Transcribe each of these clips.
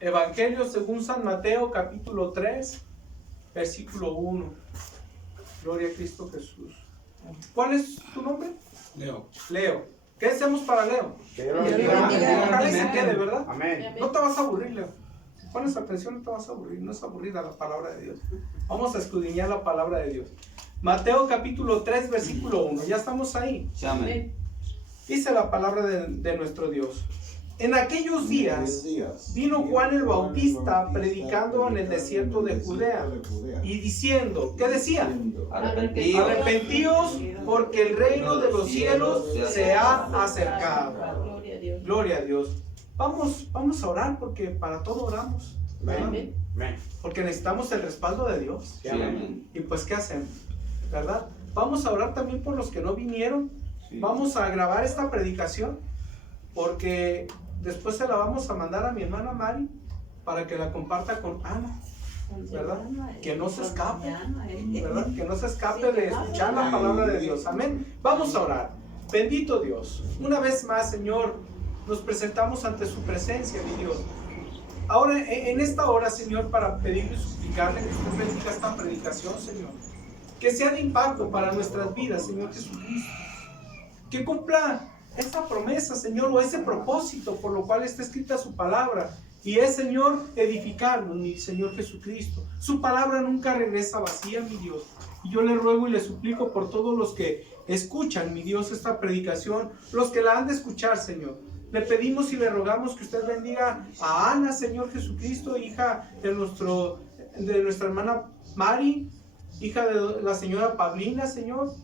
Evangelio según San Mateo, capítulo 3, versículo 1. Gloria a Cristo Jesús. ¿Cuál es tu nombre? Leo. Leo. ¿Qué hacemos para Leo? Que Dios lo bendiga. Ojalá y se quede, ¿verdad? Amén. No te vas a aburrir, Leo. Si pones atención, no te vas a aburrir. No es aburrida la palabra de Dios. Vamos a escudriñar la palabra de Dios. Mateo capítulo 3, versículo 1. Ya estamos ahí. Amén. Dice la palabra de nuestro Dios. En aquellos días vino Juan el Bautista predicando en el desierto de Judea y diciendo, ¿qué decía? Arrepentíos porque el reino de los cielos se ha acercado. Gloria a Dios. Vamos a orar porque para todo oramos. Amén. Amén. Porque necesitamos el respaldo de Dios. Sí, amén. Y pues, ¿qué hacemos? ¿Verdad? Vamos a orar también por los que no vinieron. Vamos a grabar esta predicación porque después se la vamos a mandar a mi hermana Mari para que la comparta con Ana, ¿verdad? Que no se escape, ¿verdad? Que no se escape de escuchar la palabra de Dios. Amén. Vamos a orar. Bendito Dios. Una vez más, Señor, nos presentamos ante su presencia, mi Dios. Ahora, en esta hora, Señor, para pedirle y suplicarle que usted bendiga esta predicación, Señor. Que sea de impacto para nuestras vidas, Señor Jesucristo. Que cumpla esa promesa, Señor, o ese propósito por lo cual está escrita su palabra. Y es, Señor, edificarnos, mi Señor Jesucristo. Su palabra nunca regresa vacía, mi Dios. Y yo le ruego y le suplico por todos los que escuchan, mi Dios, esta predicación, los que la han de escuchar, Señor. Le pedimos y le rogamos que usted bendiga a Ana, Señor Jesucristo, hija de nuestra hermana Mari, hija de la señora Paulina, Señor,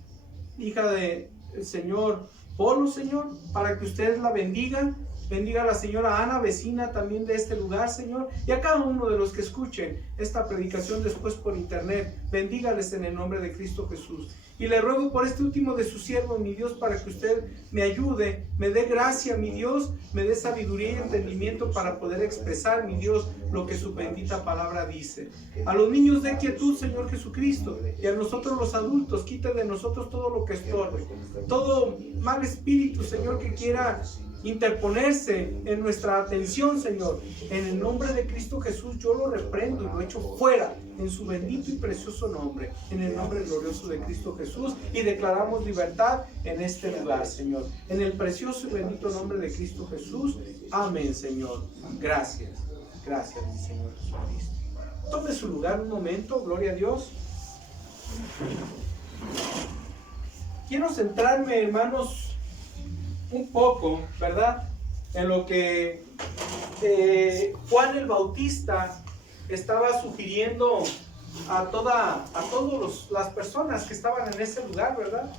hija del señor Polo, Señor, para que usted la bendiga. Bendiga a la señora Ana, vecina también de este lugar, Señor, y a cada uno de los que escuchen esta predicación después por internet. Bendígales en el nombre de Cristo Jesús. Y le ruego por este último de sus siervos, mi Dios, para que usted me ayude, me dé gracia, mi Dios, me dé sabiduría y entendimiento para poder expresar, mi Dios, lo que su bendita palabra dice. A los niños dé quietud, Señor Jesucristo, y a nosotros los adultos, quite de nosotros todo lo que estorbe, todo mal espíritu, Señor, que quiera interponerse en nuestra atención, Señor. En el nombre de Cristo Jesús yo lo reprendo y lo echo fuera en su bendito y precioso nombre, en el nombre glorioso de Cristo Jesús, y declaramos libertad en este lugar, Señor, en el precioso y bendito nombre de Cristo Jesús. Amén, Señor. Gracias, gracias, mi Señor Jesucristo. Tome su lugar un momento, gloria a Dios. Quiero centrarme, hermanos, un poco, ¿verdad?, en lo que Juan el Bautista estaba sugiriendo a todas las personas que estaban en ese lugar, ¿verdad?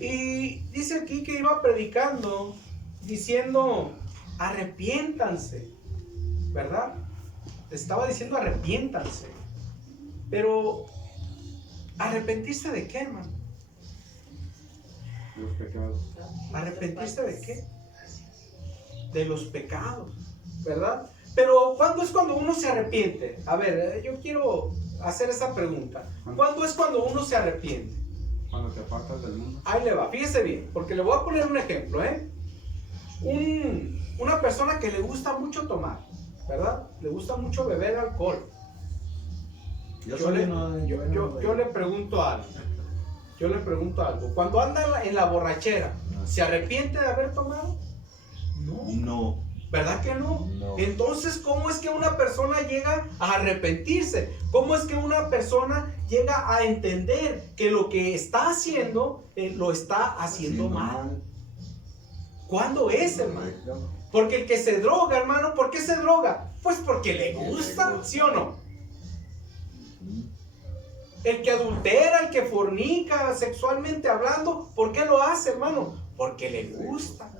Y dice aquí que iba predicando diciendo, arrepiéntanse, ¿verdad? Estaba diciendo arrepiéntanse. Pero, ¿arrepentirse de qué, hermano? Los pecados. ¿Arrepentirse de qué? De los pecados, ¿verdad? Pero ¿cuándo es cuando uno se arrepiente? A ver, yo quiero hacer esa pregunta. ¿Cuándo es cuando uno se arrepiente? Cuando te apartas del mundo. Ahí le va, fíjese bien, porque le voy a poner un ejemplo, una persona que le gusta mucho tomar, ¿verdad? Le gusta mucho beber alcohol. Yo le pregunto algo. Cuando anda en la borrachera, ¿se arrepiente de haber tomado? No. ¿Verdad que no? Entonces, ¿cómo es que una persona llega a arrepentirse? ¿Cómo es que una persona llega a entender que lo que está haciendo, lo está haciendo mal? ¿Cuándo es, hermano? Porque el que se droga, hermano, ¿por qué se droga? Pues porque le gusta, ¿sí o no? El que adultera, el que fornica sexualmente hablando, ¿por qué lo hace, hermano? Porque le gusta.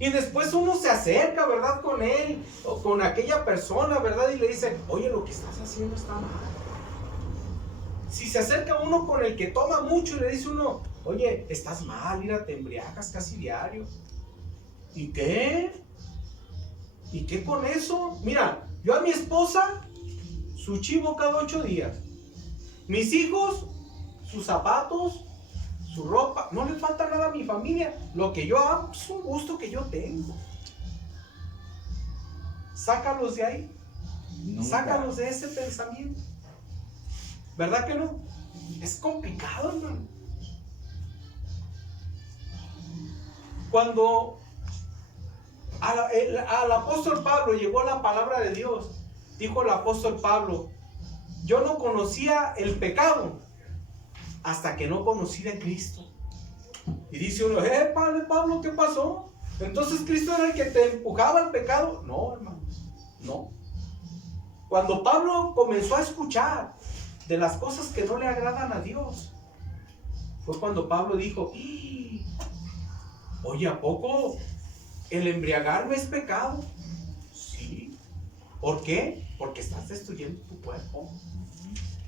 Y después uno se acerca, ¿verdad?, con él o con aquella persona, ¿verdad?, y le dice, oye, lo que estás haciendo está mal. Si se acerca uno con el que toma mucho y le dice uno, oye, estás mal, mira, te embriagas casi diario. ¿Y qué? ¿Y qué con eso? Mira, yo a mi esposa, su chivo cada 8 días. Mis hijos, sus zapatos, su ropa. No le falta nada a mi familia. Lo que yo hago es un gusto que yo tengo. sácalos de ahí. Nunca. Sácalos de ese pensamiento. ¿Verdad que no? Es complicado, hermano. Cuando al apóstol Pablo llegó la palabra de Dios, dijo el apóstol Pablo: yo no conocía el pecado hasta que no conocí de Cristo. Y dice uno: Padre Pablo, ¿qué pasó? Entonces Cristo era el que te empujaba al pecado. No, hermanos, no. Cuando Pablo comenzó a escuchar de las cosas que no le agradan a Dios, fue cuando Pablo dijo: oye, ¿a poco el embriagarme es pecado? Sí. ¿Por qué? Porque estás destruyendo tu cuerpo.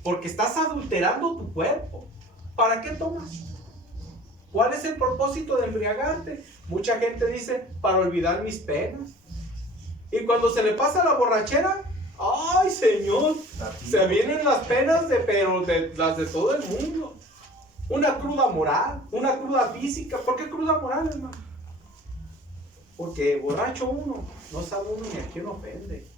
Porque estás adulterando tu cuerpo. ¿Para qué tomas? ¿Cuál es el propósito de embriagarte? Mucha gente dice: para olvidar mis penas. Y cuando se le pasa la borrachera, ¡ay, Señor! Se vienen las penas de las de todo el mundo. Una cruda moral, una cruda física. ¿Por qué cruda moral, hermano? Porque borracho uno, no sabe uno ni a quién ofende.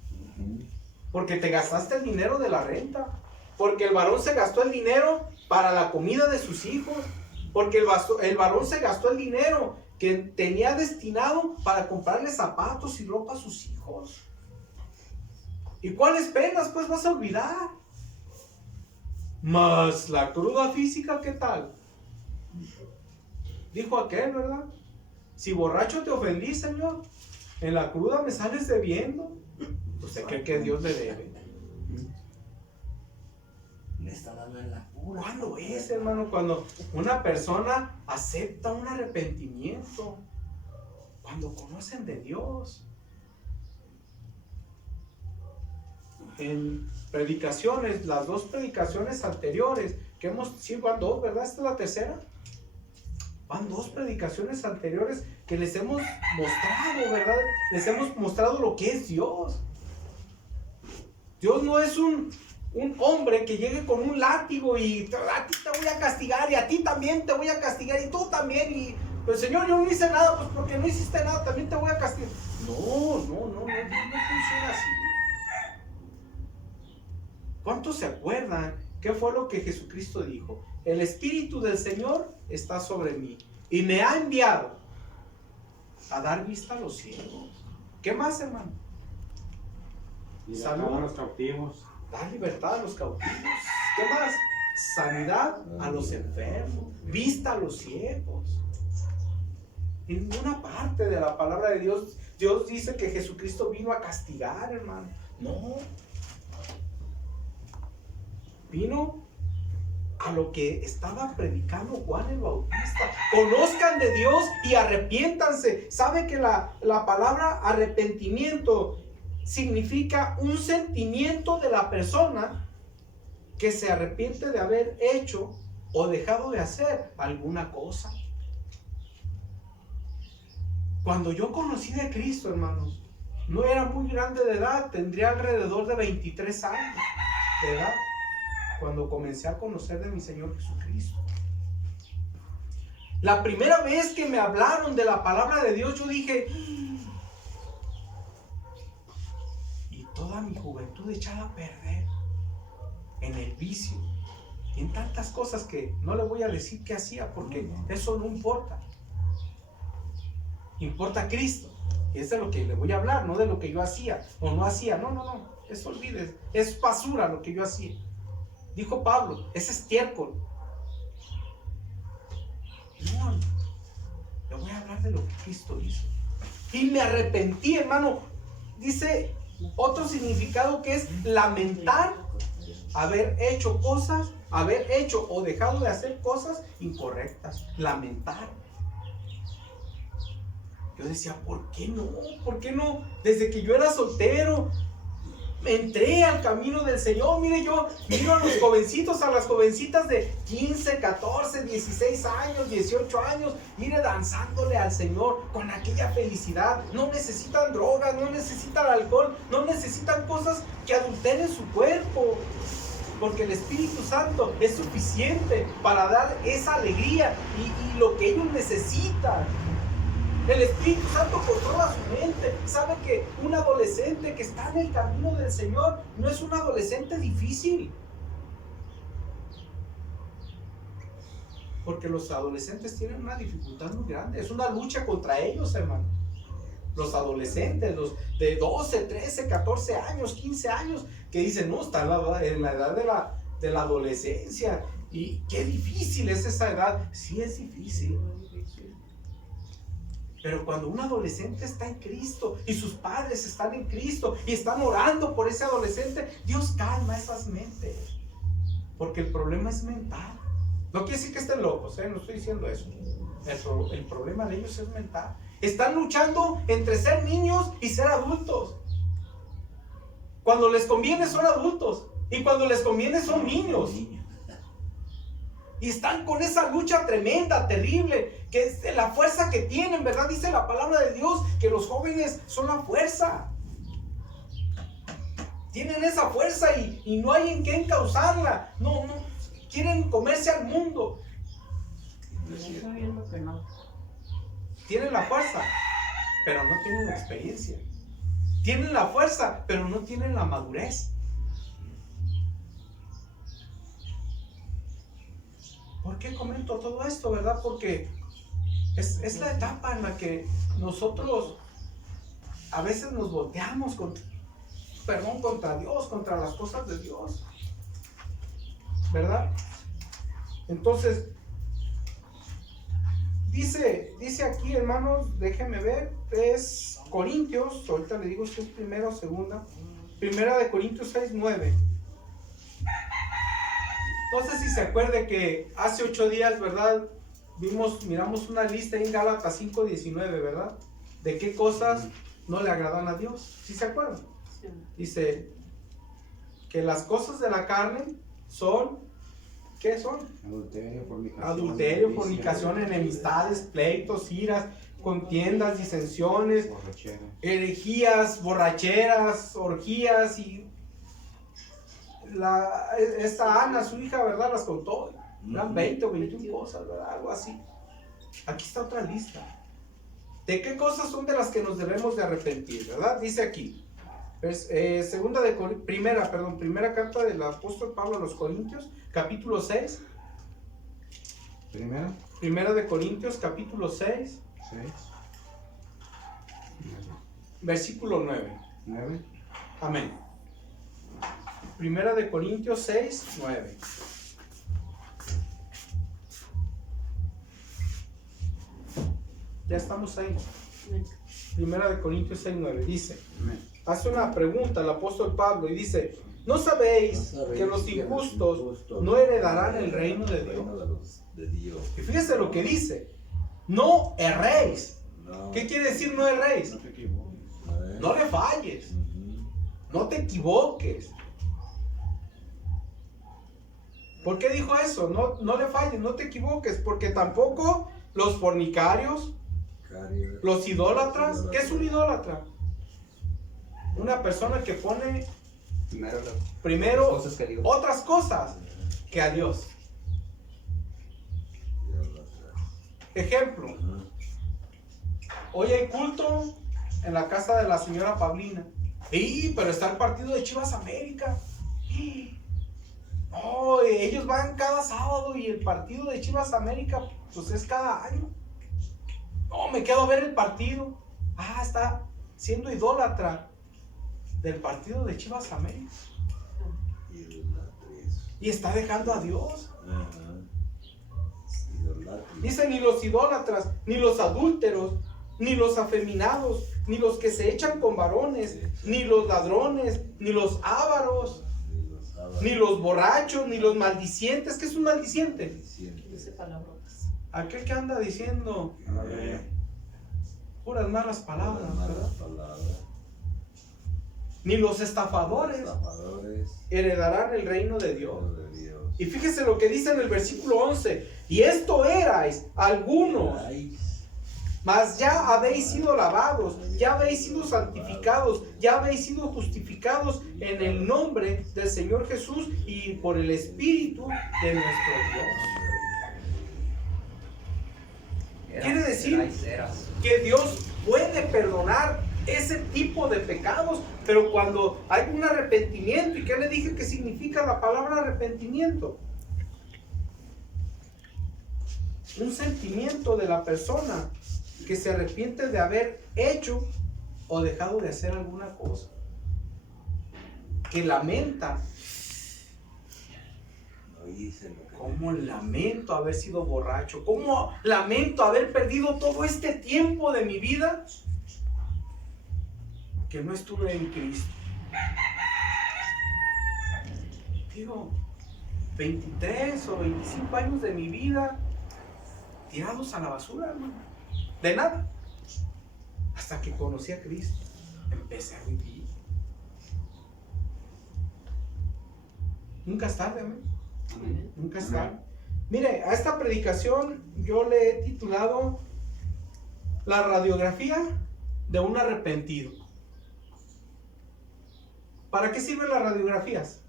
Porque te gastaste el dinero de la renta. Porque el varón se gastó el dinero para la comida de sus hijos. Porque el varón se gastó el dinero que tenía destinado para comprarle zapatos y ropa a sus hijos. ¿Y cuáles penas pues vas a olvidar? Más la cruda física, ¿qué tal? Dijo aquel, ¿verdad? Si borracho te ofendí, Señor, en la cruda me sales debiendo. ¿Usted cree que Dios le debe? Le está dando en la pura. ¿Cuándo es, hermano? Cuando una persona acepta un arrepentimiento. Cuando conocen de Dios. En predicaciones, las dos predicaciones anteriores, que van dos, ¿verdad? Esta es la tercera. Van dos predicaciones anteriores que les hemos mostrado, ¿verdad? Les hemos mostrado lo que es Dios. Dios no es un hombre que llegue con un látigo y a ti te voy a castigar y a ti también te voy a castigar y tú también. Pero Señor, yo no hice nada, pues porque no hiciste nada, también te voy a castigar. No funciona así. ¿Cuántos se acuerdan qué fue lo que Jesucristo dijo? El Espíritu del Señor está sobre mí y me ha enviado a dar vista a los ciegos. ¿Qué más, hermano? Salud a los cautivos. Dar libertad a los cautivos. ¿Qué más? Sanidad a los enfermos. Vista a los ciegos. En ninguna parte de la palabra de Dios, Dios dice que Jesucristo vino a castigar, hermano. No. Vino a lo que estaba predicando Juan el Bautista. Conozcan de Dios y arrepiéntanse. ¿Sabe que la palabra arrepentimiento significa un sentimiento de la persona que se arrepiente de haber hecho o dejado de hacer alguna cosa? Cuando yo conocí de Cristo, hermanos, no era muy grande de edad, tendría alrededor de 23 años de edad cuando comencé a conocer de mi Señor Jesucristo. La primera vez que me hablaron de la palabra de Dios, yo dije, y toda mi juventud echada a perder en el vicio y en tantas cosas que no le voy a decir qué hacía, porque eso no importa. Importa Cristo, y es de lo que le voy a hablar, no de lo que yo hacía o no hacía. No, eso olvides, es basura lo que yo hacía. Dijo Pablo, es estiércol. No, le voy a hablar de lo que Cristo hizo. Y me arrepentí, hermano. Dice otro significado que es lamentar haber hecho cosas, haber hecho o dejado de hacer cosas incorrectas. Lamentar. Yo decía, ¿por qué no? ¿Por qué no? Desde que yo era soltero, entré al camino del Señor. Mire, yo miro a los jovencitos, a las jovencitas de 15, 14, 16 años, 18 años, mire, danzándole al Señor con aquella felicidad. No necesitan drogas, no necesitan alcohol, no necesitan cosas que adulteren su cuerpo, porque el Espíritu Santo es suficiente para dar esa alegría y lo que ellos necesitan. El Espíritu Santo controla su mente. sabe que un adolescente que está en el camino del Señor no es un adolescente difícil. Porque los adolescentes tienen una dificultad muy grande. Es una lucha contra ellos, hermano. Los adolescentes, los de 12, 13, 14 años, 15 años, que dicen, no, están en la edad de la adolescencia. Y qué difícil es esa edad. Sí, es difícil. Pero cuando un adolescente está en Cristo y sus padres están en Cristo y están orando por ese adolescente, Dios calma esas mentes. Porque el problema es mental. No quiere decir que estén locos, no estoy diciendo eso. El problema de ellos es mental. Están luchando entre ser niños y ser adultos. Cuando les conviene son adultos y cuando les conviene son niños. Y están con esa lucha tremenda, terrible, que es la fuerza que tienen, ¿verdad? Dice la palabra de Dios que los jóvenes son la fuerza. Tienen esa fuerza y no hay en qué encauzarla. No, quieren comerse al mundo. Tienen la fuerza, pero no tienen la experiencia. Tienen la fuerza, pero no tienen la madurez. ¿Por qué comento todo esto, verdad? Porque es la etapa en la que nosotros a veces nos volteamos contra Dios, contra las cosas de Dios, ¿verdad? Entonces, dice aquí, hermanos, déjenme ver, es Corintios, ahorita le digo si es primera o segunda, primera de Corintios 6:9. No sé si se acuerde que hace 8 días, ¿verdad? Miramos una lista en Gálatas 5:19, ¿verdad? De qué cosas no le agradan a Dios. ¿Sí se acuerdan? Sí. Dice que las cosas de la carne son, ¿qué son? Adulterio, fornicación, enemistades, pleitos, iras, contiendas, disensiones, herejías, borracheras, orgías y esta Ana, su hija, ¿verdad? Las contó. Eran 20 o 21 cosas, ¿verdad? Algo así. Aquí está otra lista. ¿De qué cosas son de las que nos debemos de arrepentir, verdad? Dice aquí. Primera carta del apóstol Pablo a los Corintios, capítulo 6. Primera de Corintios, capítulo 6. Versículo 9. Amén. Primera de Corintios 6:9. Ya estamos ahí. Primera de Corintios 6:9 dice, hace una pregunta el apóstol Pablo y dice, ¿no sabéis que los injustos no heredarán el reino de Dios? Y fíjese lo que dice, no erréis. ¿Qué quiere decir no erréis? No le falles, no te equivoques. ¿Por qué dijo eso? No le falles, no te equivoques, porque tampoco los fornicarios, los idólatras. ¿Qué es un idólatra? Una persona que pone primero otras cosas que a Dios. Ejemplo, hoy hay culto en la casa de la señora Paulina. Pero está el partido de Chivas América. Oh, ellos van cada sábado y el partido de Chivas América pues es cada año. No, me quedo a ver el partido. Está siendo idólatra del partido de Chivas América. Y está dejando a Dios. Dice, ni los idólatras, ni los adúlteros, ni los afeminados, ni los que se echan con varones, ni los ladrones, ni los ávaros, ni los borrachos, ni los maldicientes. ¿Qué es un maldiciente? Dice palabrotas. Aquel que anda diciendo puras malas palabras, ¿verdad? Ni los estafadores heredarán el reino de Dios. Y fíjese lo que dice en el versículo 11. Y esto erais algunos, mas ya habéis sido lavados, ya habéis sido santificados, ya habéis sido justificados en el nombre del Señor Jesús y por el Espíritu de nuestro Dios. Quiere decir que Dios puede perdonar ese tipo de pecados. Pero cuando hay un arrepentimiento, ¿y qué le dije que significa la palabra arrepentimiento? Un sentimiento de la persona que se arrepiente de haber hecho o dejado de hacer alguna cosa, que lamenta. ¿Cómo lamento haber sido borracho? ¿Cómo lamento haber perdido todo este tiempo de mi vida que no estuve en Cristo? Digo, 23 o 25 años de mi vida tirados a la basura, hermano. De nada. Hasta que conocí a Cristo, empecé a vivir. Nunca es tarde, amén. Nunca es tarde. Mire, a esta predicación yo le he titulado La radiografía de un arrepentido. ¿Para qué sirven las radiografías?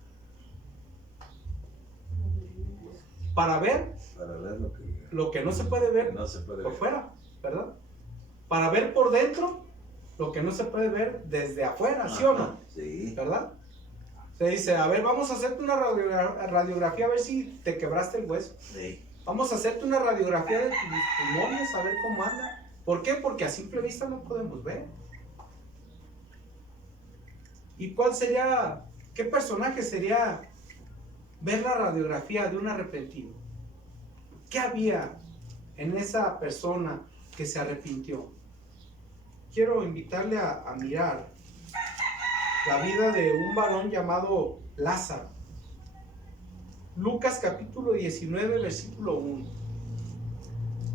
Para ver lo que no se puede ver por fuera, ¿verdad? Para ver por dentro lo que no se puede ver desde afuera, ¿sí o no? Sí. ¿Verdad? Se dice, a ver, vamos a hacerte una radiografía a ver si te quebraste el hueso. Sí. Vamos a hacerte una radiografía de tus pulmones a ver cómo anda. ¿Por qué? Porque a simple vista no podemos ver. ¿Y cuál sería, qué personaje sería ver la radiografía de un arrepentido? ¿Qué había en esa persona que se arrepintió? Quiero invitarle a mirar la vida de un varón llamado Lázaro. Lucas capítulo 19, versículo 1.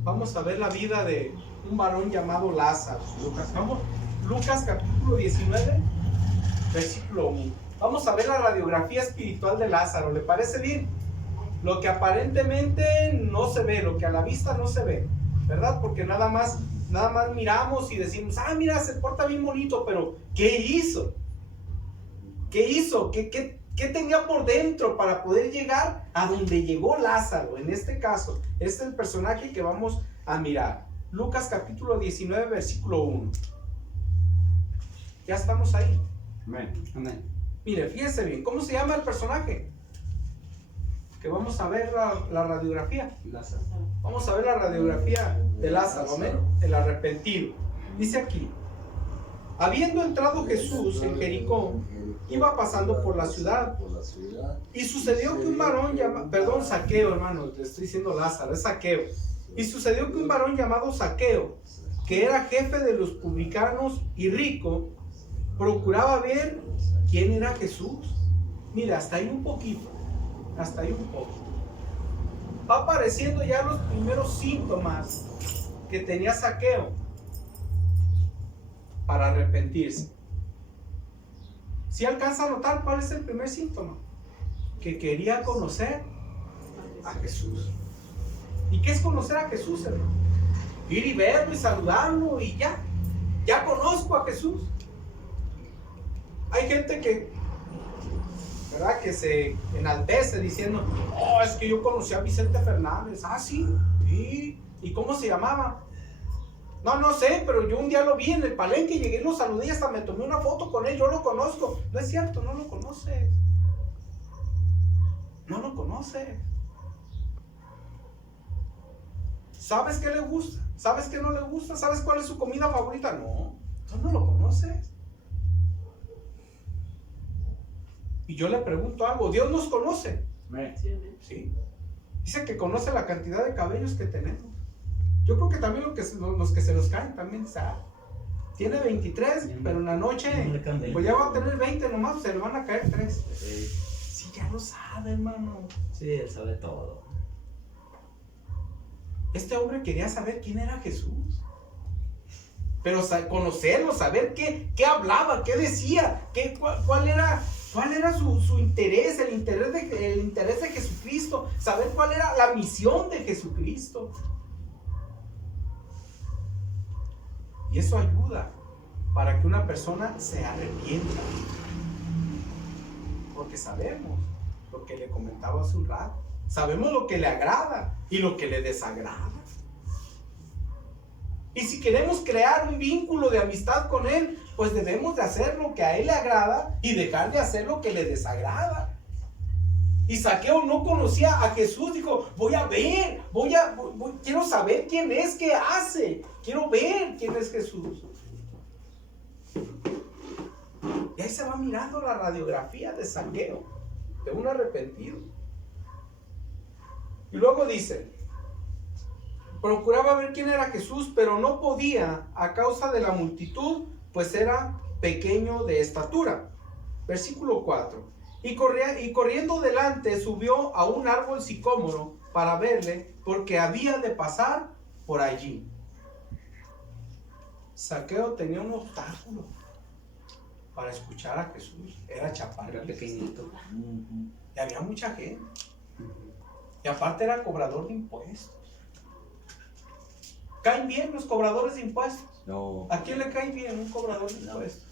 Vamos a ver la vida de un varón llamado Lázaro. Lucas capítulo 19, versículo 1. Vamos a ver la radiografía espiritual de Lázaro. ¿Le parece bien? Lo que aparentemente no se ve, lo que a la vista no se ve, ¿verdad? Porque nada más miramos y decimos, ah, mira, se porta bien bonito, pero ¿qué hizo? ¿Qué hizo? ¿Qué tenía por dentro para poder llegar a donde llegó Lázaro? En este caso, este es el personaje que vamos a mirar. Lucas capítulo 19, versículo 1. Ya estamos ahí. Amén. Mire, fíjense bien, ¿cómo se llama el personaje? Que vamos a ver la radiografía. Lázaro. Vamos a ver la radiografía de Lázaro, amén, el arrepentido. Dice aquí, habiendo entrado Jesús en Jericó, iba pasando por la ciudad. Y sucedió que un varón llamado, perdón, Zaqueo, hermano, le estoy diciendo Lázaro, es Zaqueo. Y sucedió que un varón llamado Zaqueo, que era jefe de los publicanos y rico, procuraba ver quién era Jesús. Mira, hasta ahí un poquito, hasta ahí un poco. Va apareciendo ya los primeros síntomas que tenía Zaqueo para arrepentirse. Si alcanza a notar cuál es el primer síntoma, que quería conocer a Jesús. ¿Y qué es conocer a Jesús, hermano? Ir y verlo y saludarlo y ya conozco a Jesús. Hay gente que, ¿verdad?, que se enaltece diciendo, oh, es que yo conocí a Vicente Fernández. Ah, sí. ¿Y cómo se llamaba? No sé, pero yo un día lo vi en el palenque, llegué y lo saludé y hasta me tomé una foto con él, yo lo conozco. No es cierto, no lo conoces. No lo conoces. ¿Sabes qué le gusta? ¿Sabes qué no le gusta? ¿Sabes cuál es su comida favorita? No, tú no lo conoces. Y yo le pregunto algo, ¿Dios nos conoce? Sí. Dice que conoce la cantidad de cabellos que tenemos. Yo creo que también los que se nos caen también sabe. Tiene 23, pero en la noche pues ya va a tener 20 nomás, se le van a caer 3. Sí, ya lo sabe, hermano. Sí, él sabe todo. Este hombre quería saber quién era Jesús. Pero conocerlo, saber qué hablaba, qué decía, cuál era su interés, el interés de Jesucristo, saber cuál era la misión de Jesucristo. Y eso ayuda para que una persona se arrepienta. Porque sabemos lo que le comentaba hace un rato. Sabemos lo que le agrada y lo que le desagrada. Y si queremos crear un vínculo de amistad con Él, pues debemos de hacer lo que a Él le agrada y dejar de hacer lo que le desagrada. Y Zaqueo no conocía a Jesús, dijo, voy a ver, quiero saber quién es, qué hace, quiero ver quién es Jesús. Y ahí se va mirando la radiografía de Zaqueo, de un arrepentido. Y luego dice, procuraba ver quién era Jesús, pero no podía a causa de la multitud, pues era pequeño de estatura. Versículo 4. Y corriendo delante subió a un árbol sicómoro para verle, porque había de pasar por allí. Zaqueo tenía un obstáculo para escuchar a Jesús. Era chaparro. Era pequeñito. Y había mucha gente. Y aparte era cobrador de impuestos. ¿Caen bien los cobradores de impuestos? No. ¿A quién le cae bien un cobrador de impuestos?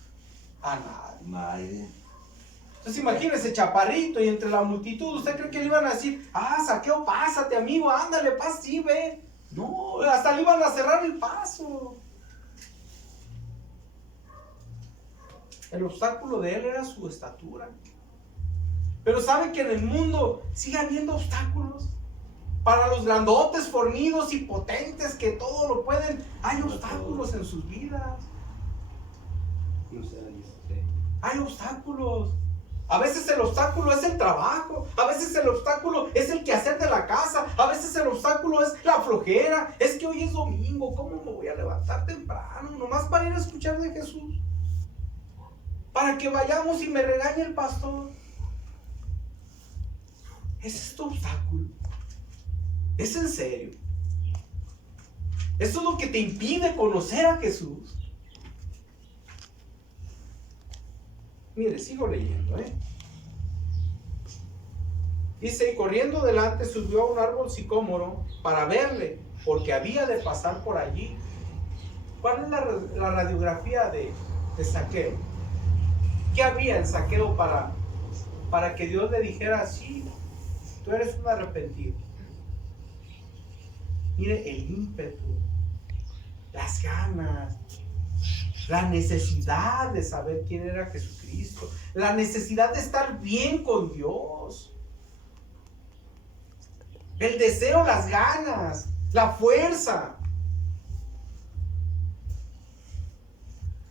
A nadie. Nadie. Entonces imagínese, chaparrito, y entre la multitud, ¿usted cree que le iban a decir, Zaqueo, pásate, amigo, ándale, pasa, sí, ve? No, hasta le iban a cerrar el paso. El obstáculo de él era su estatura. Pero ¿sabe que en el mundo sigue habiendo obstáculos? Para los grandotes, fornidos y potentes que todo lo pueden, hay obstáculos en sus vidas. Hay obstáculos. A veces el obstáculo es el trabajo, a veces el obstáculo es el quehacer de la casa, a veces el obstáculo es la flojera. Es que hoy es domingo, ¿cómo me voy a levantar temprano? Nomás para ir a escuchar de Jesús. Para que vayamos y me regañe el pastor. Ese es tu obstáculo. Es en serio. Eso es lo que te impide conocer a Jesús. Mire, sigo leyendo, Dice, y corriendo delante subió a un árbol sicómoro para verle, porque había de pasar por allí. ¿Cuál es la radiografía de Zaqueo? ¿Qué había en Zaqueo para que Dios le dijera, sí, tú eres un arrepentido? Mire el ímpetu, las ganas, la necesidad de saber quién era Jesucristo, la necesidad de estar bien con Dios, el deseo, las ganas, la fuerza.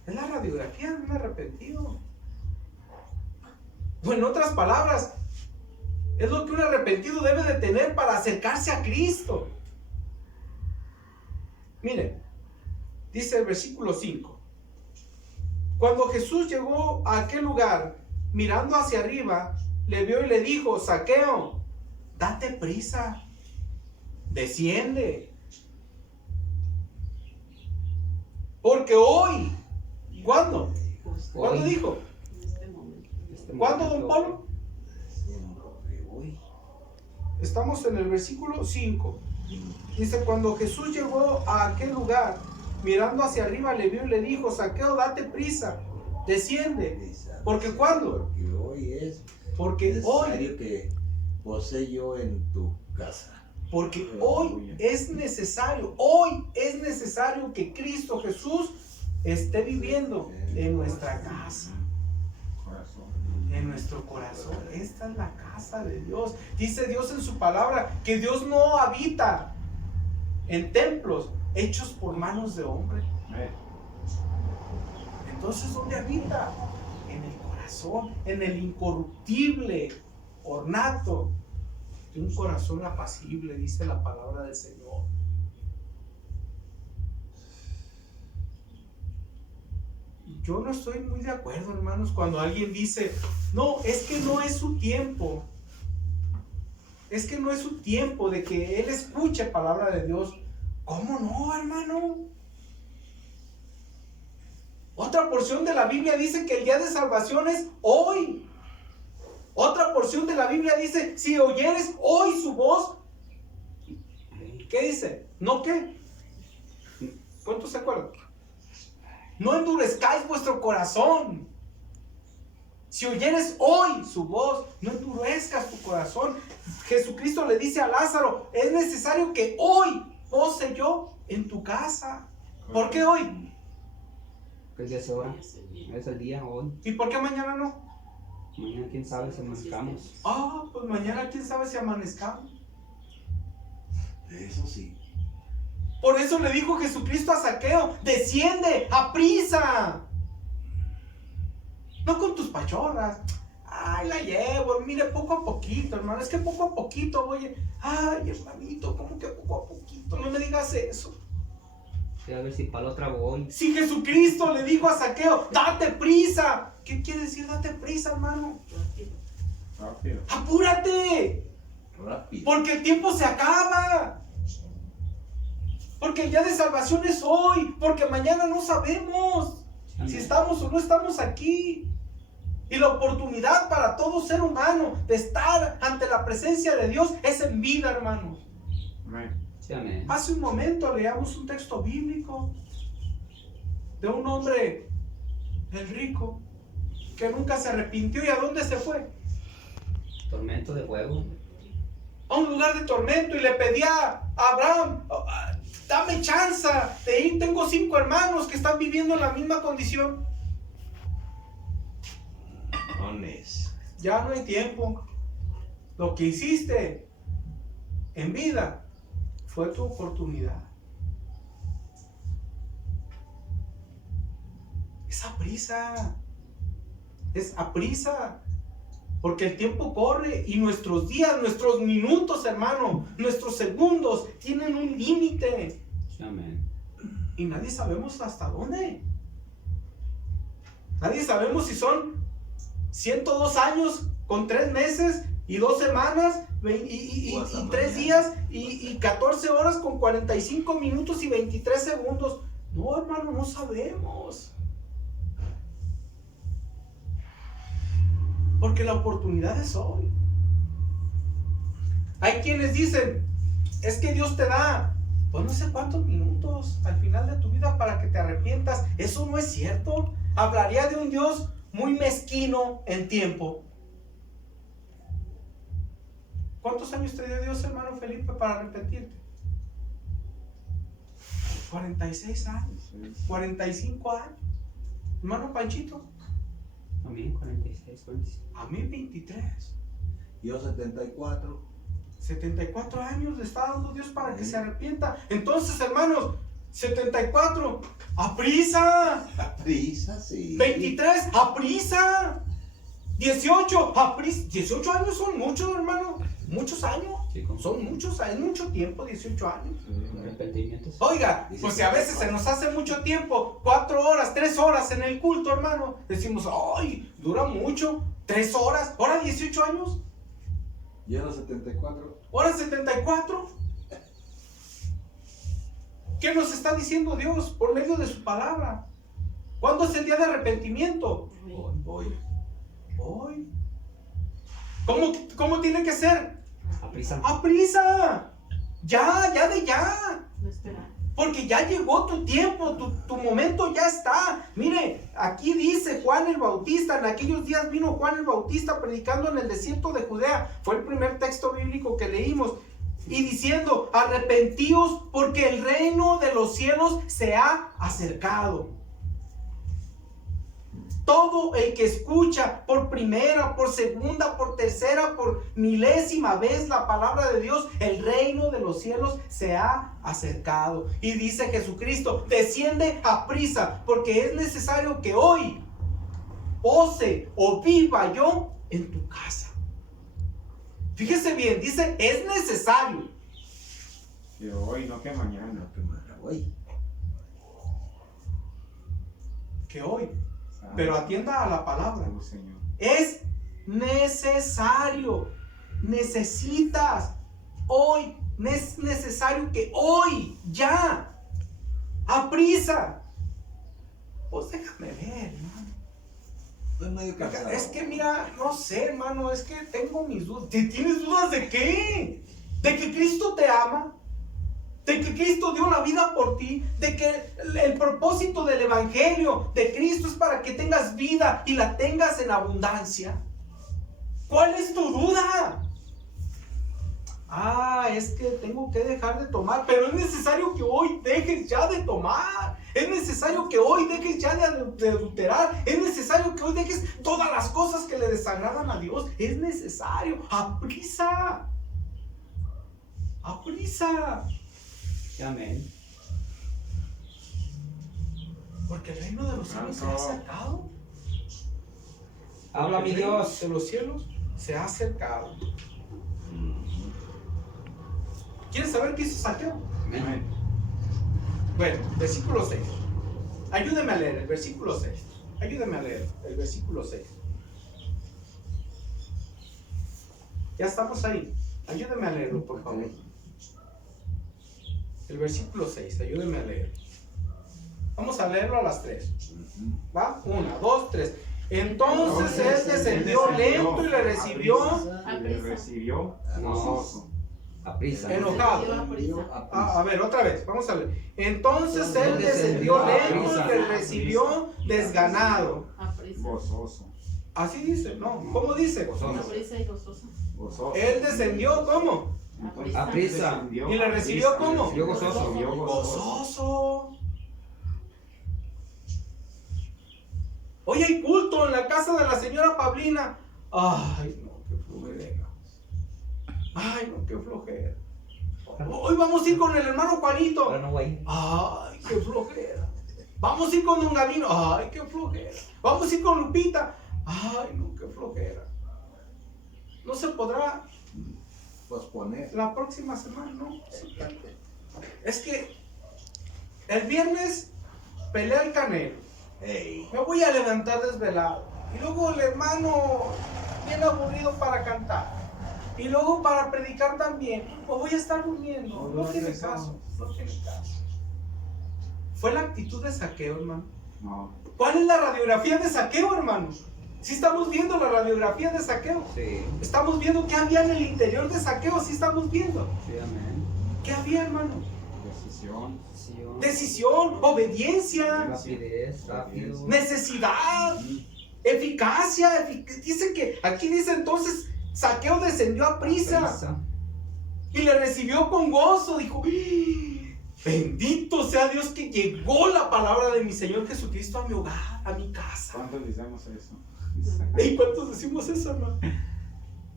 Es la radiografía de un arrepentido. O en otras palabras, es lo que un arrepentido debe de tener para acercarse a Cristo. Mire, dice el versículo 5. Cuando Jesús llegó a aquel lugar, mirando hacia arriba, le vio y le dijo, Zaqueo, date prisa, desciende. Porque hoy, ¿cuándo? ¿Cuándo dijo? ¿Cuándo, don Pablo? Estamos en el versículo 5. Dice, cuando Jesús llegó a aquel lugar, mirando hacia arriba, le vio y le dijo, Zaqueo, date prisa, desciende. ¿Porque cuándo? Porque hoy es Porque necesario hoy, que posee yo en tu casa. porque hoy es necesario que Cristo Jesús esté viviendo en nuestra casa, en nuestro corazón. Esta es la casa de Dios. Dice Dios en su palabra que Dios no habita en templos hechos por manos de hombre. Entonces, ¿dónde habita? En el corazón, en el incorruptible ornato de un corazón apacible, dice la palabra del Señor. Yo no estoy muy de acuerdo, hermanos, cuando alguien dice, no, es que no es su tiempo. Es que no es su tiempo de que él escuche palabra de Dios. ¿Cómo no, hermano? Otra porción de la Biblia dice que el día de salvación es hoy. Otra porción de la Biblia dice, si oyeres hoy su voz, ¿qué dice? ¿No qué? ¿Cuántos se acuerdan? No endurezcáis vuestro corazón. Si oyeres hoy su voz, no endurezcas tu corazón. Jesucristo le dice a Lázaro, es necesario que hoy pose yo en tu casa. ¿Por qué hoy? Que ya es hora. Es el día hoy. ¿Y por qué mañana no? Mañana quién sabe si amanezcamos. Pues mañana quién sabe si amanezcamos. Eso sí. Por eso le dijo Jesucristo a Zaqueo, desciende, aprisa. No con tus pachorras. Ay, la llevo, mire, poco a poquito, hermano. Es que poco a poquito, oye. Ay, hermanito, ¿cómo que poco a poquito? No me digas eso. Sí, a ver si para la otra voy. Si Jesucristo le dijo a Zaqueo, date prisa. ¿Qué quiere decir date prisa, hermano? Rápido. ¡Apúrate! Rápido. Porque el tiempo se acaba. Porque el día de salvación es hoy. Porque mañana no sabemos si estamos o no estamos aquí. Y la oportunidad para todo ser humano de estar ante la presencia de Dios es en vida, hermanos. Amén. Sí, amén. Hace un momento leíamos un texto bíblico de un hombre, el rico, que nunca se arrepintió. ¿Y a dónde se fue? Tormento de fuego. A un lugar de tormento, y le pedía a Abraham, dame chance de ir, tengo 5 hermanos que están viviendo en la misma condición. Hones. Ya no hay tiempo. Lo que hiciste en vida fue tu oportunidad. Es a prisa, porque el tiempo corre y nuestros días, nuestros minutos, hermano, nuestros segundos tienen un límite. Sí, amén. Y nadie sabemos hasta dónde. Nadie sabemos si son 102 años con 3 meses y 2 semanas y 3 días y 14 horas con 45 minutos y 23 segundos. No, hermano, no sabemos. Porque la oportunidad es hoy. Hay quienes dicen, es que Dios te da, pues no sé cuántos minutos al final de tu vida para que te arrepientas. Eso no es cierto. Hablaría de un Dios muy mezquino en tiempo. ¿Cuántos años te dio Dios, hermano Felipe, para arrepentirte? 46 años, 45 años. Hermano Panchito, A mí 46, 45. a mí 23. Yo 74. 74 años le está dando Dios para que se arrepienta. Entonces, hermanos, 74, ¡a prisa! A prisa, sí. 23, ¡a prisa! 18, ¡a prisa! 18 años son muchos, hermano. Muchos años. Sí, ¿cómo? Son muchos, es mucho tiempo, 18 años. Arrepentimientos. Oiga, pues si a veces se nos hace mucho tiempo, 4 horas, 3 horas en el culto, hermano, decimos, ¡ay! Dura mucho, 3 horas, ahora 18 años, Yo era 74. ahora 74. ¿Qué nos está diciendo Dios por medio de su palabra? ¿Cuándo es el día de arrepentimiento? Voy. Hoy. ¿Cómo tiene que ser? A prisa. ¡A prisa! Ya. No esperar. Porque ya llegó tu tiempo, tu momento ya está. Mire, aquí dice Juan el Bautista, en aquellos días vino Juan el Bautista predicando en el desierto de Judea. Fue el primer texto bíblico que leímos. Y diciendo, arrepentíos porque el reino de los cielos se ha acercado. Todo el que escucha por primera, por segunda, por tercera, por milésima vez la palabra de Dios, el reino de los cielos se ha acercado. Y dice Jesucristo, desciende a prisa, porque es necesario que hoy pose o viva yo en tu casa. Fíjese bien, dice, es necesario. Que hoy, no que mañana. No, que mañana voy. Que hoy, pero atienda a la palabra. Oh, Señor. Es necesario. Necesitas. Hoy. Es necesario que hoy. Ya. A prisa. Pues déjame ver, hermano. Estoy medio cansado. Es que mira, no sé, hermano. Es que tengo mis dudas. ¿Tienes dudas de qué? ¿De que Cristo te ama? De que Cristo dio la vida por ti, de que el propósito del Evangelio de Cristo es para que tengas vida y la tengas en abundancia. ¿Cuál es tu duda? Es que tengo que dejar de tomar, pero es necesario que hoy dejes ya de tomar. Es necesario que hoy dejes ya de adulterar. Es necesario que hoy dejes todas las cosas que le desagradan a Dios. Es necesario. ¡Aprisa! ¡Aprisa! Amén. Porque el reino de los cielos se ha acercado. Habla mi El reino Dios. de los cielos se ha acercado. ¿Quieres saber qué hizo Saqueo? Amén. Bueno, versículo 6. Ayúdeme a leer el versículo 6. Ayúdeme a leer el versículo 6. Ya estamos ahí. Ayúdeme a leerlo, por favor. El versículo 6, ayúdeme a leer. Vamos a leerlo a las 3. ¿Va? 1, 2, 3. Entonces él descendió lento y le recibió Y le recibió gozoso. Aprisa. enojado. A ver, otra vez, vamos a ver. Entonces él descendió lento y le recibió desganado. Gozoso. Así dice, ¿no? ¿Cómo dice? Aprisa y gozosa. Gozoso. Él descendió, ¿cómo? Entonces, Aprisa. descendió, ¿Y le recibió cómo? Recibió gozoso. Recibió gozoso. Gozoso. Hoy hay culto en la casa de la señora Pablina. Ay, no, qué flojera. Ay, no, qué flojera. Hoy vamos a ir con el hermano Juanito. Ahora no voy. Ay, qué flojera. Vamos a ir con don Gavino. Ay, qué flojera. Vamos a ir con Lupita. Ay, no, qué flojera. No se podrá Posponer. la próxima semana, ¿no? Es que el viernes pelea el Canelo. Ey. Me voy a levantar desvelado. Y luego el hermano bien aburrido para cantar. Y luego para predicar también. O voy a estar durmiendo. No tiene caso. No tiene caso. Fue la actitud de Saqueo, hermano. No. ¿Cuál es la radiografía de Saqueo, hermano? Si estamos viendo la radiografía de Saqueo. Sí. Estamos viendo qué había en el interior de Saqueo. Sí estamos viendo. Sí, amén. ¿Qué había, hermano? Decisión. Decisión, obediencia, Rapidez, rápido. necesidad, eficacia. Dice que, aquí dice entonces, Saqueo descendió a prisa Aprisa. y le recibió con gozo. Dijo, ¡Ah! Bendito sea Dios que llegó la palabra de mi Señor Jesucristo a mi hogar, a mi casa. ¿Cuántos decimos eso? ¿Y cuántos decimos eso, hermano?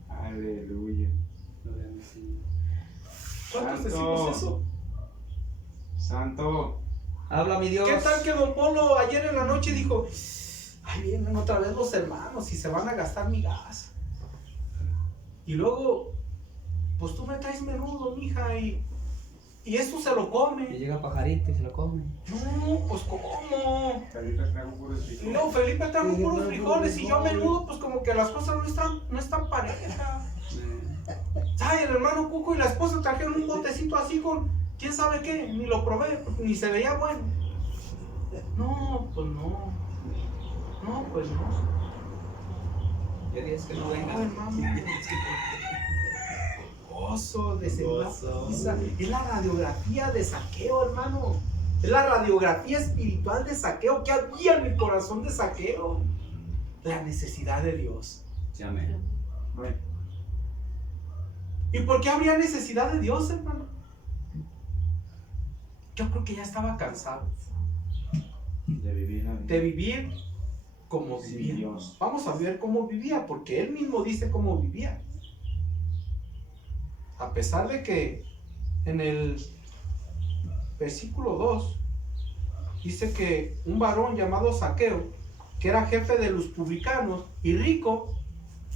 Aleluya. ¿Cuántos Santo. decimos eso? Santo. Habla mi Dios. ¿Qué tal que don Polo ayer en la noche dijo, ay, vienen otra vez los hermanos y se van a gastar mi gas? Y luego, pues tú me traes menudo, mija, y esto se lo Y come. llega pajarito y se lo come. No, pues ¿cómo? Felipe trajo puros Y frijoles. luego Felipe trajo puros frijoles y yo menudo, pues como que las cosas no están parejas. ¿Sabes? El hermano Cuco y la esposa trajeron un botecito así con quién sabe qué, ni lo probé, ni se veía bueno. No, pues no. No, pues no. Ya dices que no No, venga. hermano. Gozo, desenlaza. Es la radiografía de Saqueo, hermano. Es la radiografía espiritual de Saqueo. ¿Qué había en el corazón de Saqueo? La necesidad de Dios. Sí, amén. Bueno, ¿Y por qué habría necesidad de Dios, hermano? Yo creo que ya estaba cansado de vivir la de vivir como Sin vivía. Dios. Vamos a ver cómo vivía, porque él mismo dice cómo vivía. A pesar de que en el versículo 2 dice que un varón llamado Saqueo, que era jefe de los publicanos y rico,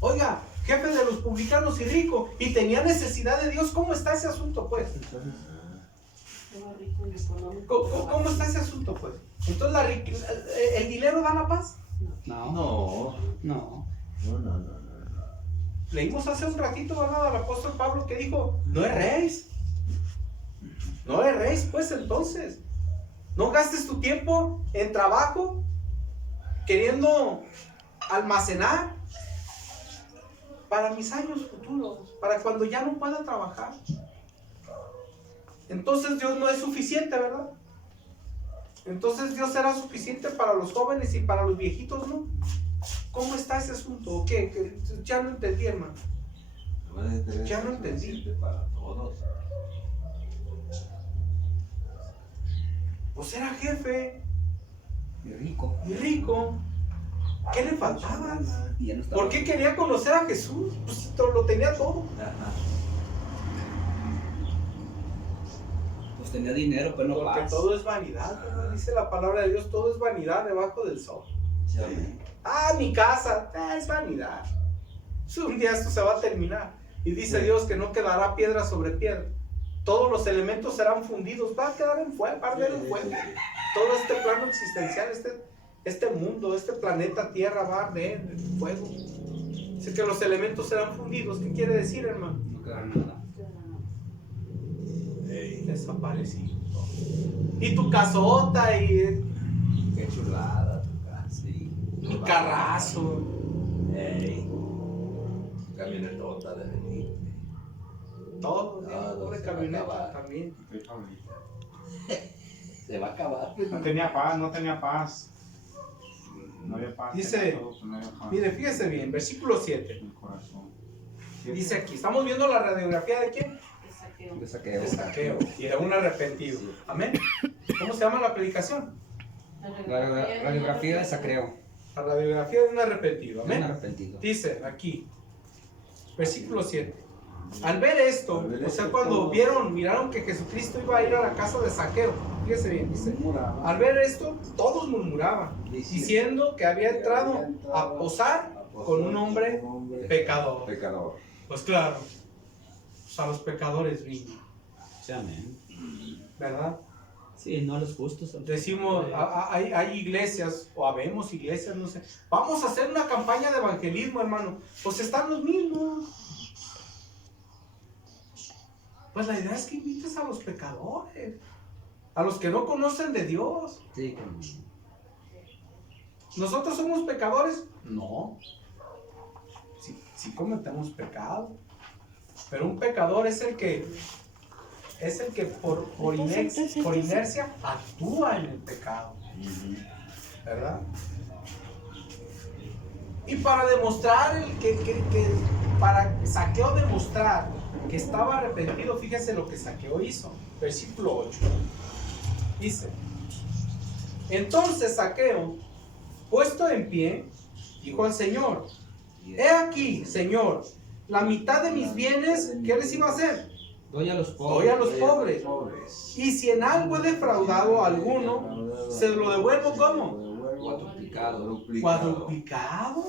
oiga, jefe de los publicanos y rico, y tenía necesidad de Dios. ¿Cómo está ese asunto, pues? Estaba rico y económico. ¿Cómo está ese asunto, pues? Entonces, ¿el dinero da la paz? No. No. No. No. Leímos hace un ratito, ¿verdad?, al apóstol Pablo que dijo, no erréis. No erréis, pues entonces. No gastes tu tiempo en trabajo, queriendo almacenar para mis años futuros, para cuando ya no pueda trabajar. Entonces Dios no es suficiente, ¿verdad? Entonces Dios será suficiente para los jóvenes y para los viejitos, ¿no? ¿Cómo está ese asunto? ¿Qué? Ya no entendí, hermano. Ya no entendí. Para todos. Pues era jefe Y rico. y rico. ¿Qué le faltaba? Y ya no estaba. ¿Por qué quería conocer a Jesús? Pues lo tenía todo. Ajá. Pues tenía dinero, pero no Porque paz. todo es vanidad, ¿verdad? Dice la palabra de Dios, todo es vanidad debajo del sol. Sí, amén. Ah, mi casa, es vanidad. Un día esto se va a terminar. Y dice Dios que no quedará piedra sobre piedra. Todos los elementos serán fundidos, va a quedar en fuego, va a arder en fuego. Todo este plano existencial, este mundo, este planeta Tierra va a arder en fuego. Dice que los elementos serán fundidos. ¿Qué quiere decir, hermano? No quedará nada. Desaparecido. Y tu casota y Qué chulada tu casa. Sí. tu carrazo. Ey. Camionetota de venir. Todo, Todo pobre se va a camioneta acabar. también. Estoy favorito. Se va a acabar. No tenía paz, no tenía paz. No había paz. Dice, tenía todo, pero no había paz Mire, fíjese bien, versículo 7. en el corazón. Dice aquí, estamos viendo la radiografía de quién? De saqueo. De saqueo. De Saqueo y de un arrepentido. Amén. ¿Cómo se llama la predicación? La radiografía de saqueo. La radiografía de un arrepentido. Un Amén. arrepentido. Dice aquí, versículo 7. Al ver esto, Al ver o sea, esto, cuando todo- miraron que Jesucristo iba a ir a la casa de Saqueo, fíjese bien, dice, al ver esto, todos murmuraban, diciendo que había entrado a posar con un hombre pecador. Pecador. Pues claro, pues a los pecadores vino, Sí, amén. ¿verdad? Sí, no a los justos. Decimos, hay iglesias, o habemos iglesias, no sé, vamos a hacer una campaña de evangelismo, hermano, pues están los mismos. Pues la idea es que invites a los pecadores, a los que no conocen de Dios. Sí, como... ¿Nosotros somos pecadores? No. Sí cometemos pecado. Pero un pecador es el que por inercia actúa en el pecado. ¿Verdad? Y para demostrar para Saqueo demostrar que estaba arrepentido, fíjese lo que Saqueo hizo. Versículo 8. Dice: entonces Saqueo, puesto en pie, dijo al Señor: he aquí, Señor, la mitad de mis bienes, ¿qué les iba a hacer? Doy a los Doy pobres. a los pobres. Y si en algo he defraudado a alguno, se lo devuelvo ¿cómo? Cuadruplicado. ¿Cuadruplicado?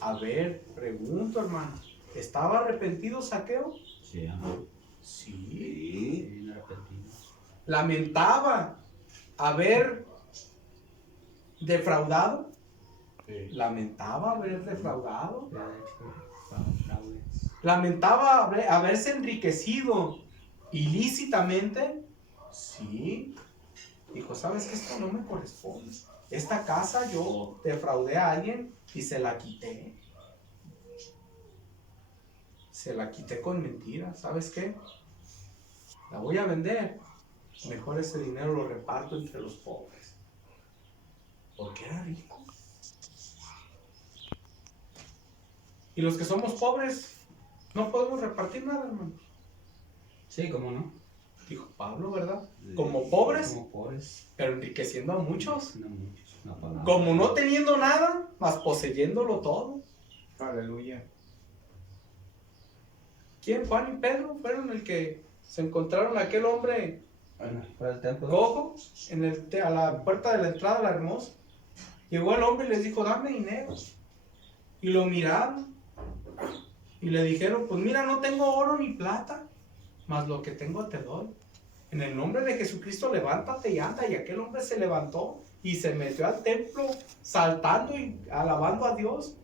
A ver, pregunto, hermano, ¿estaba arrepentido Saqueo? Sí, amén. Sí. Sí. Bien arrepentido. ¿Lamentaba haber defraudado? ¿Lamentaba haber defraudado? ¿Lamentaba haberse enriquecido ilícitamente? Sí. Dijo, ¿sabes qué? Esto no me corresponde. Esta casa yo defraudé a alguien y se la quité. Se la quité con mentiras. ¿Sabes qué? La voy a vender. Mejor ese dinero lo reparto entre los pobres. Porque era rico. Y los que somos pobres no podemos repartir nada, hermano. Sí, ¿cómo no? Dijo Pablo, ¿verdad? Como pobres, Como pobres. pero enriqueciendo a muchos. No muchos. No para nada. Como no teniendo nada, mas poseyéndolo todo. Aleluya. ¿Quién? Juan y Pedro fueron el que se encontraron a aquel hombre Bueno, para el templo. cojo a la puerta de la entrada de la hermosa. Llegó el hombre y les dijo, dame dinero. Y lo miraron y le dijeron, pues mira, no tengo oro ni plata, mas lo que tengo te doy. En el nombre de Jesucristo levántate y anda. Y aquel hombre se levantó y se metió al templo saltando y alabando a Dios.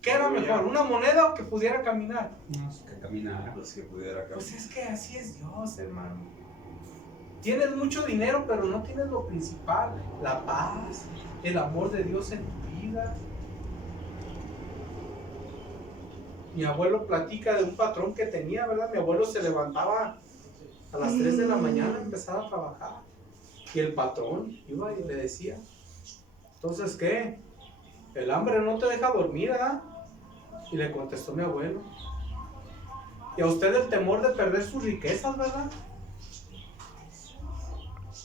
¿Qué era mejor, una moneda o que pudiera caminar? No sé, que caminara. Pues que pudiera Pues cambiar. es que así es Dios, hermano. Tienes mucho dinero, pero no tienes lo principal, la paz, el amor de Dios en tu vida. Mi abuelo platica de un patrón que tenía, ¿verdad? Mi abuelo se levantaba a las 3 de la mañana, empezaba a trabajar. Y el patrón iba y le decía, ¿entonces qué? El hambre no te deja dormir, ¿verdad? Y le contestó mi abuelo, y a usted el temor de perder sus riquezas, ¿verdad?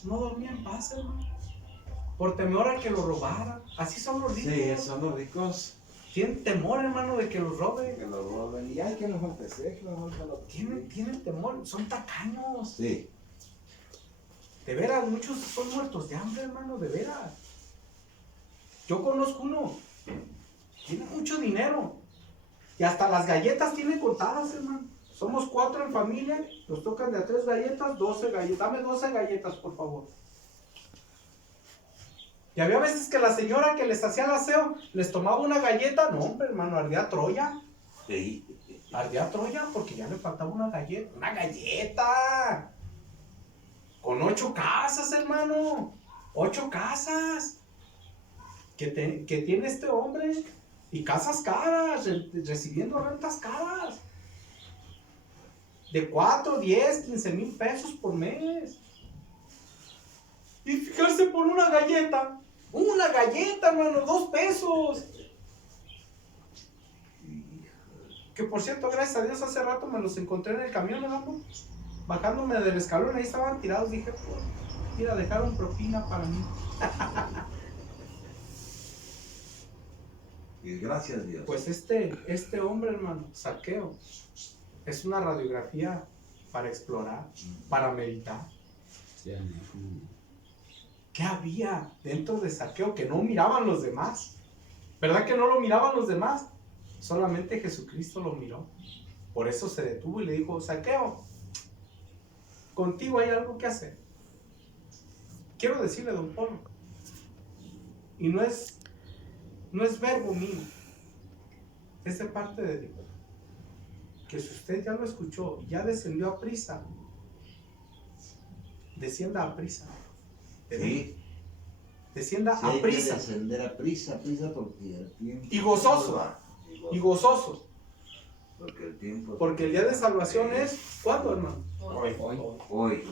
no dormía en paz, hermano. Por temor a que lo robaran. Así son los ricos. Sí, son los ricos Tienen temor, hermano, de que los roben. que lo roban. Y hay que nos faltece, que nos falta lo Tienen temor, son tacaños. Sí. De veras, muchos son muertos de hambre, hermano, de veras. Yo conozco uno, tiene mucho dinero. Y hasta las galletas tiene contadas, hermano. Somos 4 en familia, nos tocan de a 3 galletas, 12 galletas. Dame 12 galletas, por favor. Y había veces que la señora que les hacía el aseo, les tomaba una galleta. No, hombre, hermano, ardía Troya. Sí. Ardía Troya porque ya le faltaba una galleta. ¡Una galleta! Con 8 casas, hermano. 8 casas. Que tiene este hombre. Y casas caras, recibiendo rentas caras. De 4, 10, 15 mil pesos por mes. Y fijarse por una galleta. Una galleta, hermano, 2 pesos. Que por cierto, gracias a Dios, hace rato me los encontré en el camión, hermano. Bajándome del escalón, ahí estaban tirados. Dije, pues, mira, dejaron propina para mí. Y gracias a Dios. Pues este hombre, hermano, Zaqueo, es una radiografía para explorar, para meditar. ¿Qué había dentro de Zaqueo que no miraban los demás? ¿Verdad que no lo miraban los demás? Solamente Jesucristo lo miró. Por eso se detuvo y le dijo, Zaqueo, contigo hay algo que hacer. Quiero decirle, don Polo, y no es verbo mío, es de parte de Dios, que si usted ya lo escuchó, ya descendió a prisa, descienda a prisa. Sí. Descienda Sí, a hay prisa. que descender a prisa porque el tiempo Y gozoso. va. Y gozosos. Porque el tiempo. Porque el día de salvación es, ¿cuándo, hermano? Hoy. Hoy.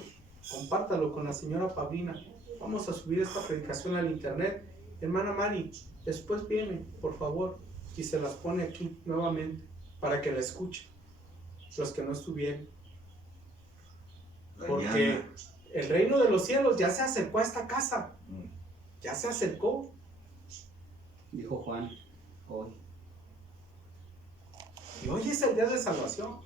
Compártalo con la señora Paulina. Vamos a subir esta predicación al internet. Hermana Mari, después viene, por favor, y se las pone aquí nuevamente para que la escuchen los que no estuvieron. Porque Mañana. el reino de los cielos ya se acercó a esta casa. Mm. Ya se acercó. Dijo Juan, hoy. Y hoy es el día de salvación.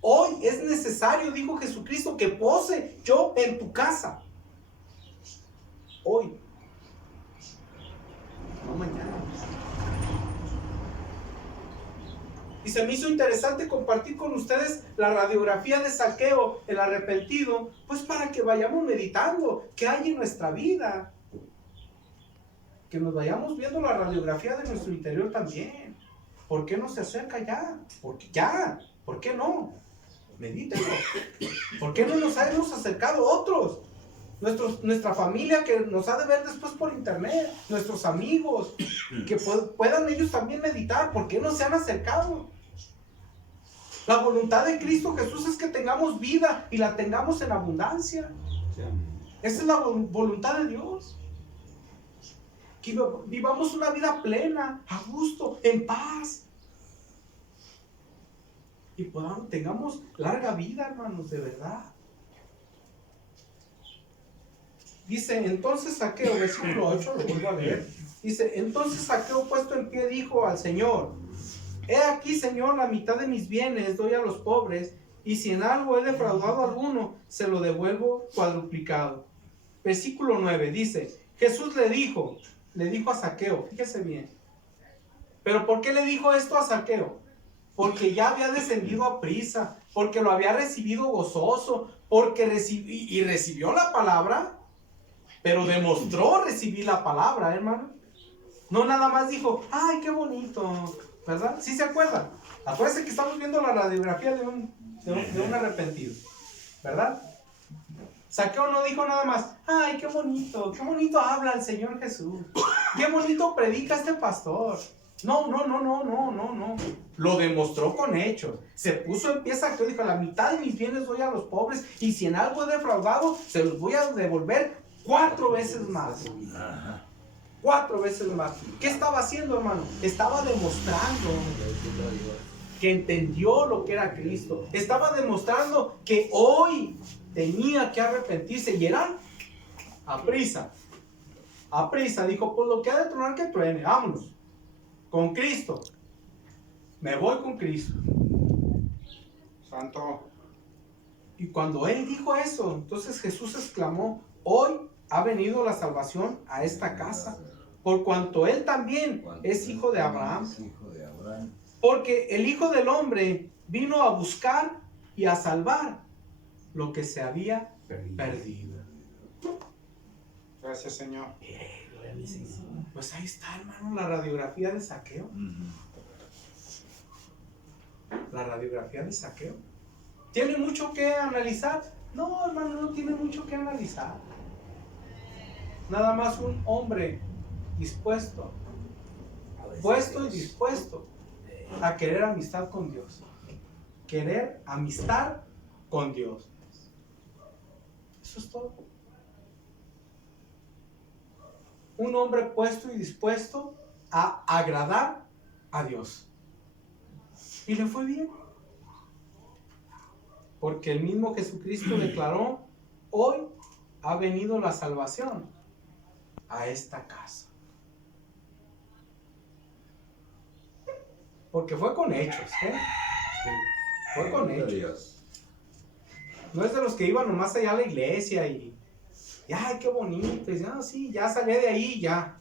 Hoy es necesario, dijo Jesucristo, que pose yo en tu casa. Hoy. No mañana. Y se me hizo interesante compartir con ustedes la radiografía de Zaqueo, el arrepentido, pues para que vayamos meditando qué hay en nuestra vida. Que nos vayamos viendo la radiografía de nuestro interior también. ¿Por qué no se acerca ya? Porque ya. ¿Por qué no? Medítenlo. ¿Por qué no nos hemos acercado otros? Nuestra familia que nos ha de ver después por internet, nuestros amigos, que puedan ellos también meditar. ¿Por qué no se han acercado? La voluntad de Cristo Jesús es que tengamos vida y la tengamos en abundancia. Esa es la voluntad de Dios. Que vivamos una vida plena, a gusto, en paz. Y tengamos larga vida, hermanos, de verdad. Dice, entonces Zaqueo, versículo 8, lo vuelvo a leer. Dice, entonces Zaqueo puesto en pie dijo al Señor, he aquí, Señor, la mitad de mis bienes doy a los pobres, y si en algo he defraudado a alguno, se lo devuelvo cuadruplicado. Versículo 9 dice, Jesús le dijo a Zaqueo, fíjese bien, pero ¿por qué le dijo esto a Zaqueo? Porque ya había descendido a prisa, porque lo había recibido gozoso, porque recibió la palabra, pero demostró recibir la palabra, hermano. No nada más dijo, ay, qué bonito, ¿verdad? ¿Sí se acuerdan? Acuérdense que estamos viendo la radiografía de un arrepentido, ¿verdad? Zaqueo no dijo nada más, ay, qué bonito habla el Señor Jesús, qué bonito predica este pastor. No. Lo demostró con hechos. Se puso en pie Zaqueo, dijo, la mitad de mis bienes doy a los pobres, y si en algo he defraudado, se los voy a devolver 4 veces más. 4 veces más. ¿Qué estaba haciendo, hermano? Estaba demostrando que entendió lo que era Cristo. Estaba demostrando que hoy tenía que arrepentirse. Y era A prisa. A prisa. Dijo, pues lo que ha de tronar que truene. Vámonos. Con Cristo. Me voy con Cristo. Santo. Y cuando él dijo eso, entonces Jesús exclamó, hoy ha venido la salvación a esta casa, por cuanto él también es hijo de Abraham. Es hijo de Abraham. Porque el Hijo del Hombre vino a buscar y a salvar lo que se había perdido. Gracias, Señor. Pues ahí está, hermano, la radiografía de Zaqueo. La radiografía de Zaqueo. ¿Tiene mucho que analizar? No, hermano, no tiene mucho que analizar. Nada más un hombre dispuesto, puesto y dispuesto a querer amistad con Dios. Querer amistad con Dios. Eso es todo. Un hombre puesto y dispuesto a agradar a Dios. Y le fue bien. Porque el mismo Jesucristo declaró, hoy ha venido la salvación a esta casa. Porque fue con hechos, ¿eh? Fue con hechos. No es de los que iban nomás allá a la iglesia y ay, qué bonito. Y dice, ah, sí, ya salí de ahí, ya.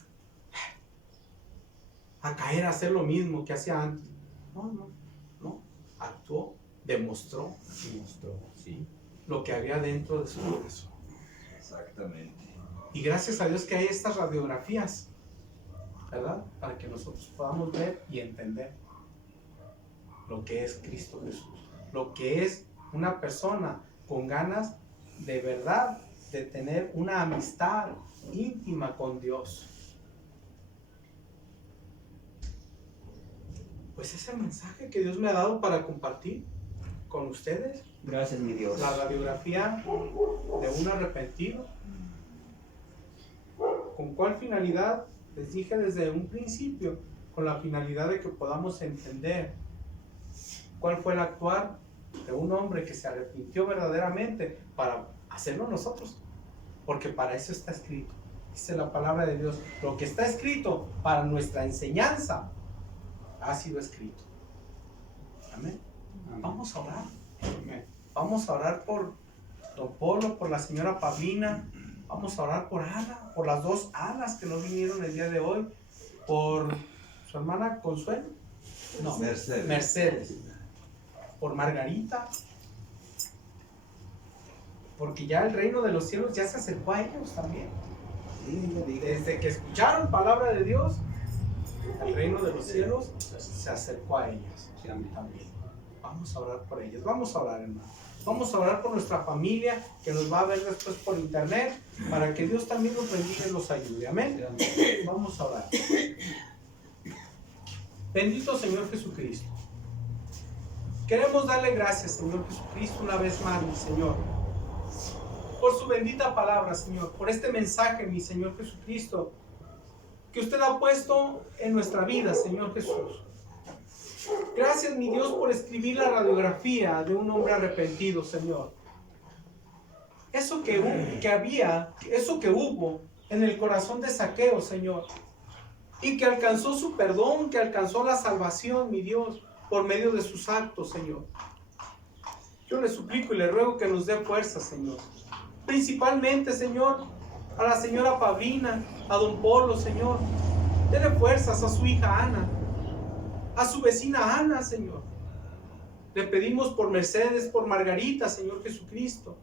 A caer a hacer lo mismo que hacía antes. No. Actuó, demostró Sí. lo que había dentro de su corazón. Exactamente. Y gracias a Dios que hay estas radiografías, ¿verdad? Para que nosotros podamos ver y entender lo que es Cristo Jesús. Lo que es una persona con ganas de verdad de tener una amistad íntima con Dios. Pues es el mensaje que Dios me ha dado para compartir con ustedes. Gracias, mi Dios. La radiografía de un arrepentido. ¿Con cuál finalidad? Les dije desde un principio, con la finalidad de que podamos entender cuál fue el actuar de un hombre que se arrepintió verdaderamente para hacerlo nosotros. Porque para eso está escrito. Dice la palabra de Dios, lo que está escrito para nuestra enseñanza ha sido escrito. Amén. Vamos a orar. Vamos a orar por don Polo, por la señora Paulina. Vamos a orar por Ana, por las dos Anas que no vinieron el día de hoy, por su hermana Consuelo, no, Mercedes, por Margarita, porque ya el reino de los cielos ya se acercó a ellos también. Desde que escucharon palabra de Dios, el reino de los cielos se acercó a ellas también. Vamos a orar por ellas, vamos a orar, hermano. Vamos a orar por nuestra familia que nos va a ver después por internet, para que Dios también nos bendiga y los ayude. Amén. Vamos a orar. Bendito Señor Jesucristo. Queremos darle gracias, Señor Jesucristo, una vez más, mi Señor, por su bendita palabra, Señor, por este mensaje, mi Señor Jesucristo, que usted ha puesto en nuestra vida, Señor Jesús. Gracias, mi Dios, por escribir la radiografía de un hombre arrepentido, Señor. Eso que hubo en el corazón de Zaqueo, Señor, y que alcanzó su perdón, que alcanzó la salvación, mi Dios, por medio de sus actos, Señor. Yo le suplico y le ruego que nos dé fuerza, Señor. Principalmente, Señor, a la señora Paulina, a don Polo, Señor. Dele fuerzas a su hija Ana, a su vecina Ana, Señor. Le pedimos por Mercedes, por Margarita, Señor Jesucristo,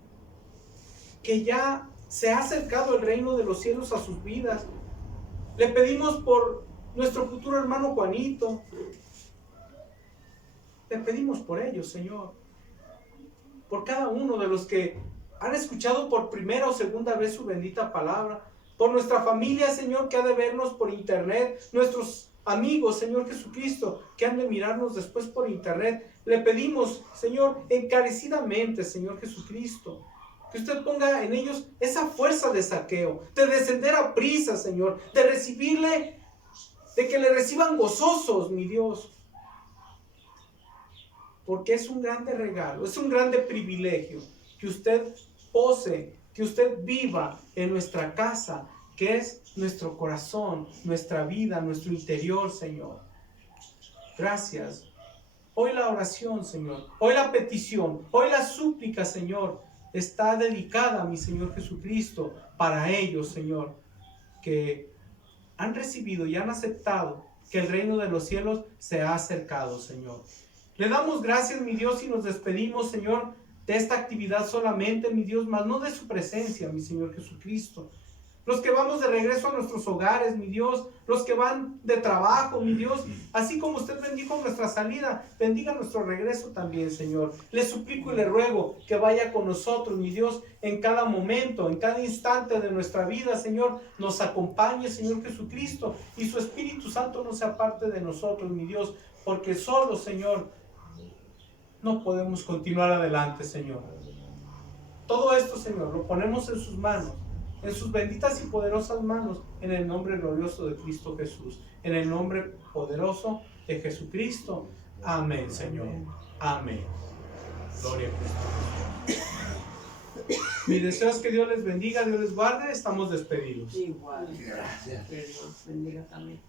que ya se ha acercado el reino de los cielos a sus vidas. Le pedimos por nuestro futuro hermano Juanito. Le pedimos por ellos, Señor. Por cada uno de los que han escuchado por primera o segunda vez su bendita palabra. Por nuestra familia, Señor, que ha de vernos por internet. Nuestros amigos, Señor Jesucristo, que han de mirarnos después por internet. Le pedimos, Señor, encarecidamente, Señor Jesucristo, que usted ponga en ellos esa fuerza de Zaqueo, de descender a prisa, Señor, de recibirle, de que le reciban gozosos, mi Dios. Porque es un grande regalo, es un grande privilegio que usted pose que usted viva en nuestra casa, que es nuestro corazón, nuestra vida, nuestro interior, Señor. Gracias. Hoy la oración, Señor, hoy la petición, hoy la súplica, Señor, está dedicada a mi Señor Jesucristo, para ellos, Señor, que han recibido y han aceptado que el reino de los cielos se ha acercado, Señor. Le damos gracias, mi Dios, y nos despedimos, Señor, de esta actividad solamente, mi Dios, mas no de su presencia, mi Señor Jesucristo. Los que vamos de regreso a nuestros hogares, mi Dios, los que van de trabajo, mi Dios, así como usted bendijo nuestra salida, bendiga nuestro regreso también, Señor. Le suplico y le ruego que vaya con nosotros, mi Dios, en cada momento, en cada instante de nuestra vida, Señor, nos acompañe, Señor Jesucristo, y su Espíritu Santo no sea parte de nosotros, mi Dios, porque solo, Señor, no podemos continuar adelante, Señor. Todo esto, Señor, lo ponemos en sus manos, en sus benditas y poderosas manos, en el nombre glorioso de Cristo Jesús, en el nombre poderoso de Jesucristo. Amén, Señor. Amén. Gloria a Cristo. Mi deseo es que Dios les bendiga, Dios les guarde. Estamos despedidos. Igual. Gracias. Que Dios bendiga también.